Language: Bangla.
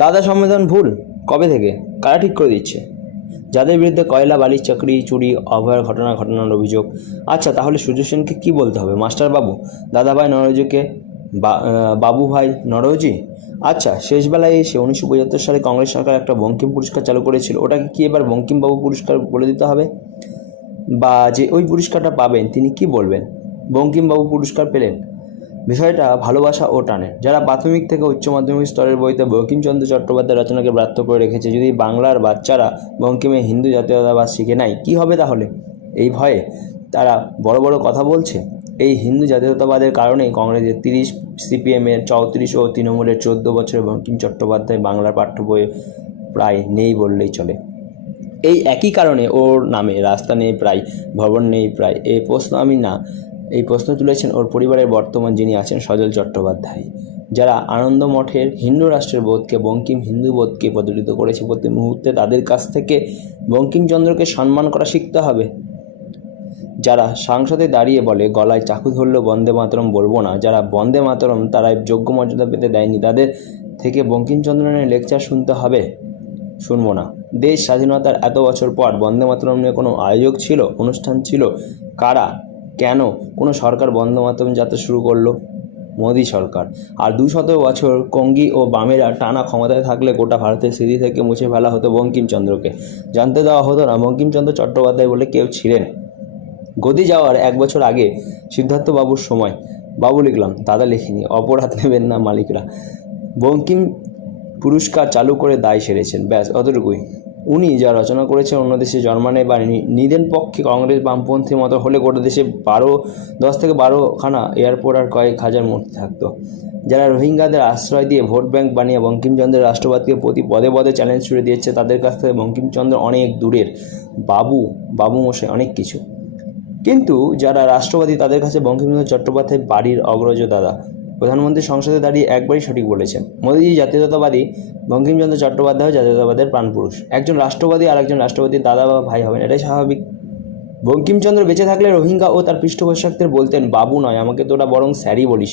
দাদা সংবিধান ভুল কবে থেকে? কারা ঠিক করে দিচ্ছে? যাদের বিরুদ্ধে কয়লা বালির চাকরি চুরি অভয়ের ঘটনার অভিযোগ। আচ্ছা, তাহলে সূর্য সেনকে কী বলতে হবে? মাস্টার বাবু, দাদাভাই নরওয়েজিকে বাবু ভাই নরওয়েজি। আচ্ছা, শেষবেলায় এসে 1975 সালে কংগ্রেস সরকার একটা বঙ্কিম পুরস্কার চালু করেছিল, ওটাকে কি এবার বঙ্কিমবাবু পুরস্কার বলে দিতে হবে? বা যে ওই পুরস্কারটা পাবেন তিনি কি বলবেন? বঙ্কিমবাবু পুরস্কার পেলেন। বিষয়টা ভালোবাসা ও টানে। যারা প্রাথমিক থেকে উচ্চ মাধ্যমিক স্তরের বইতে বঙ্কিমচন্দ্র চট্টোপাধ্যায় রচনাকে ব্রাত্য করে রেখেছে, যদি বাংলার বাচ্চারা বঙ্কিমের হিন্দু জাতীয়তাবাদ শিখে নাই, কি হবে তাহলে? এই ভয়ে তারা বড় বড় কথা বলছে। এই হিন্দু জাতীয়তাবাদের কারণেই কংগ্রেসের 30, সিপিএমের 34 ও তৃণমূলের 14 বছরে বঙ্কিম চট্টোপাধ্যায় বাংলার পাঠ্য বইয়ে প্রায় নেই বললেই চলে। এই একই কারণে ওর নামে রাস্তা নেই প্রায়, ভবন নেই প্রায়। এই প্রশ্ন তুলেছেন ওর পরিবারের বর্তমান যিনি আছেন সজল চট্টোপাধ্যায়, যারা আনন্দ মঠের হিন্দু রাষ্ট্রের বোধকে বঙ্কিম হিন্দু বোধকে প্রজ্বলিত করেছে প্রতি মুহূর্তে। তাদের কাছ থেকে বঙ্কিমচন্দ্রকে সম্মান করা শিখতে হবে। যারা সংসদে দাঁড়িয়ে বলে গলায় চাকু ধরলেও বন্দে মাতরম বলবো না, যারা বন্দে মাতরম তারা যোগ্য মর্যাদা পেতে দেয়নি, তাদের থেকে বঙ্কিমচন্দ্র নিয়ে লেকচার শুনতে হবে? শুনবো না। দেশ স্বাধীনতার এত বছর পর বন্দে মাতরম নিয়ে কোনো আয়োজক ছিল, অনুষ্ঠান ছিল? কারা, কেন কোনো সরকার বন্দে মাতরম যাত্রা শুরু করলো? মোদী সরকার। আর 200 বছর কঙ্গি ও বামেরা টানা ক্ষমতায় থাকলে গোটা ভারতের স্মৃতি থেকে মুছে ফেলা হতো বঙ্কিমচন্দ্রকে। জানতে দেওয়া হতো না বঙ্কিমচন্দ্র চট্টোপাধ্যায় বলে কেউ ছিলেন। গদি যাওয়ার 1 বছর আগে সিদ্ধার্থ বাবুর সময়, বাবু লিখলাম, দাদা লিখিনি, অপরাধ নেবেন না মালিকরা, বঙ্কিম পুরস্কার চালু করে দায় সেরেছেন, ব্যাস অতটুকুই। উনি যা রচনা করেছেন অন্য দেশে জন্মানে বা নিদেন পক্ষে কংগ্রেস বামপন্থী মতো হলে গোটা দেশে 10 থেকে 12খানা এয়ারপোর্ট আর কয়েক হাজার মূর্তি থাকতো। যারা রোহিঙ্গাদের আশ্রয় দিয়ে ভোট ব্যাংক বানিয়ে বঙ্কিমচন্দ্রের রাষ্ট্রবাদকে প্রতি পদে পদে চ্যালেঞ্জ ছুড়ে দিয়েছে, তাদের কাছ থেকে বঙ্কিমচন্দ্র অনেক দূরের। বাবু মশাই অনেক কিছু। কিন্তু যারা রাষ্ট্রবাদী তাদের কাছে বঙ্কিমচন্দ্র চট্টোপাধ্যায় বাড়ির অগ্রজ দাদা। প্রধানমন্ত্রী সংসদে দাঁড়িয়ে একবারই সঠিক বলেছেন, মোদীজি জাতীয়তাবাদী, বঙ্কিমচন্দ্র চট্টোপাধ্যায় জাতীয়তাবাদের প্রাণপুরুষ। একজন রাষ্ট্রবাদী আর একজন রাষ্ট্রবাদীর দাদা বা ভাই হবেন, এটাই স্বাভাবিক। বঙ্কিমচন্দ্র বেঁচে থাকলে রোহিঙ্গা ও তার পৃষ্ঠপোষকদের বলতেন, বাবু নয়, আমাকে তোরা বরং স্যারই বলিস।